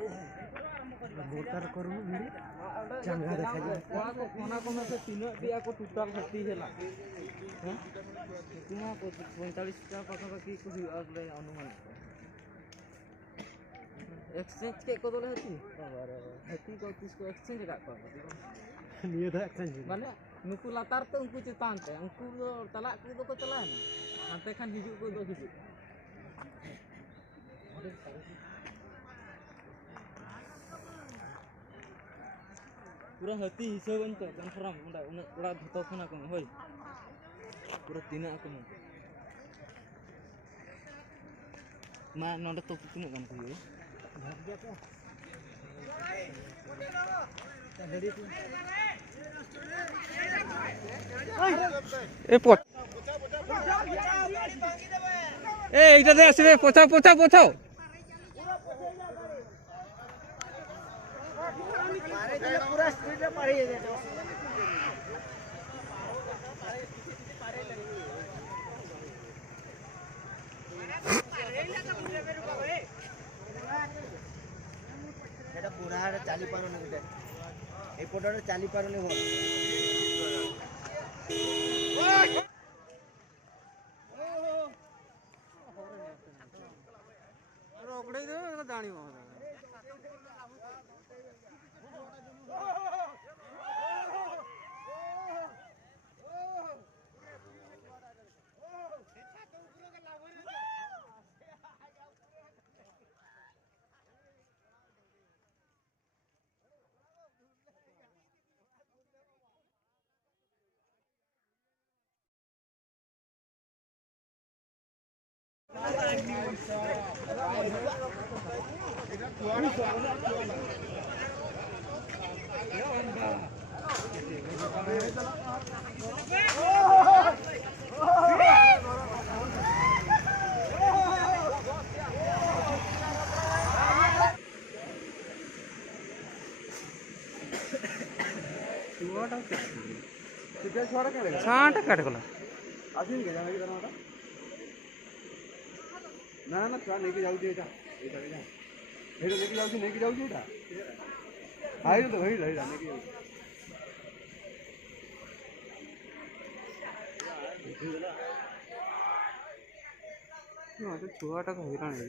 Motor करू भी चंगा देखा जाए कोना कोना से तीन दिया को टोटल हती है हैं कितना 45 का पाखापाखि कुछ अगले अनुमान एक्सचेंज के को दोले हती हती को किसको एक्सचेंज का को निये दा एक्सचेंज माने नुकु लातार तो उनको चेतान ते उनको तलाक को चलाए ना हाते खान हिजू को दो हिजू पूरा हती हिसाब तो कन्फर्म उड़ा उड़ा धतो खना को होय पूरा तीना को मा नोंडे तो तीना गान को ये भाग गया तो ए पोट ए इटा दे आसबे पोछा पोछा पोछाओ पूरा स्पीड में मारी है এটা বুড়ারে চালি পারনে গুটে এই পটরে চালি পারনে हो रोकड़े दे जानी हो छाटा काट गला आसिन के जाना करना ना ना छुआ लेके जाऊ एटा एटा जा हेरो लेके जाऊ एटा आइरो तो भई रही लेके जाऊ ना तो छुआटा को हैरान है।